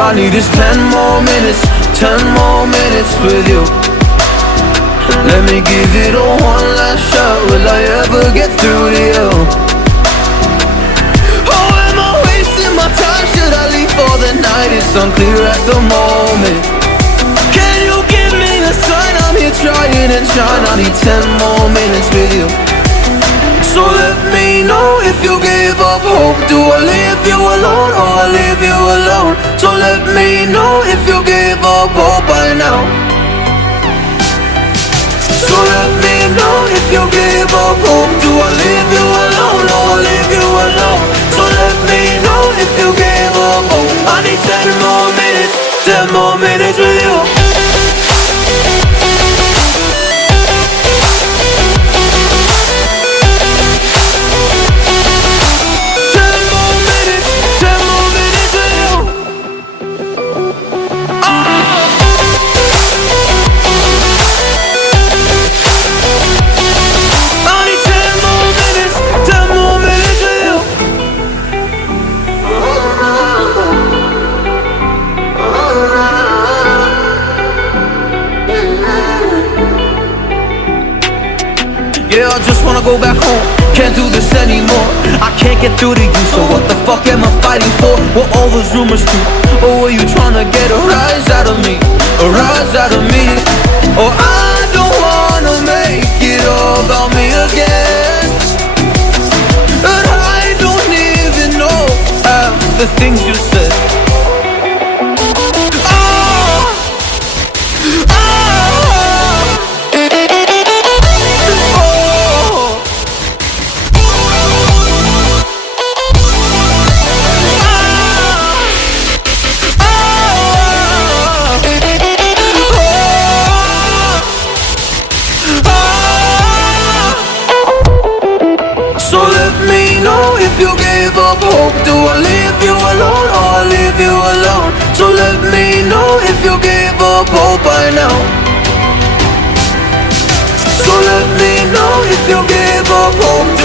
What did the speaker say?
All I need is 10 more minutes, 10 more minutes with you. Let me give it a one last shot. Will I ever get through to you? Oh, am I wasting my time? Should I leave for the night? It's unclear at the moment. Can you give me a sign? I'm here trying and trying. I need 10 more minutes with you. So let me know if you gave up hope. Do I leave you alone or I leave you alone? So let me know if you gave up hope by now. So let me know if you gave up hope. Do I leave you alone or I leave you alone? So let me know if you gave up hope. I need 10 more minutes, 10 more minutes with you. Yeah, I just wanna go back home. Can't do this anymore. I can't get through to you, so what the fuck am I fighting for? Were all those rumors true? Or were you trying to get a rise out of me? A rise out of me? Or I don't wanna make it all about me again. And I don't even know half the things you said. So let me know if you gave up hope. Do I leave you alone or I leave you alone? So let me know if you gave up hope by now. So let me know if you gave up hope.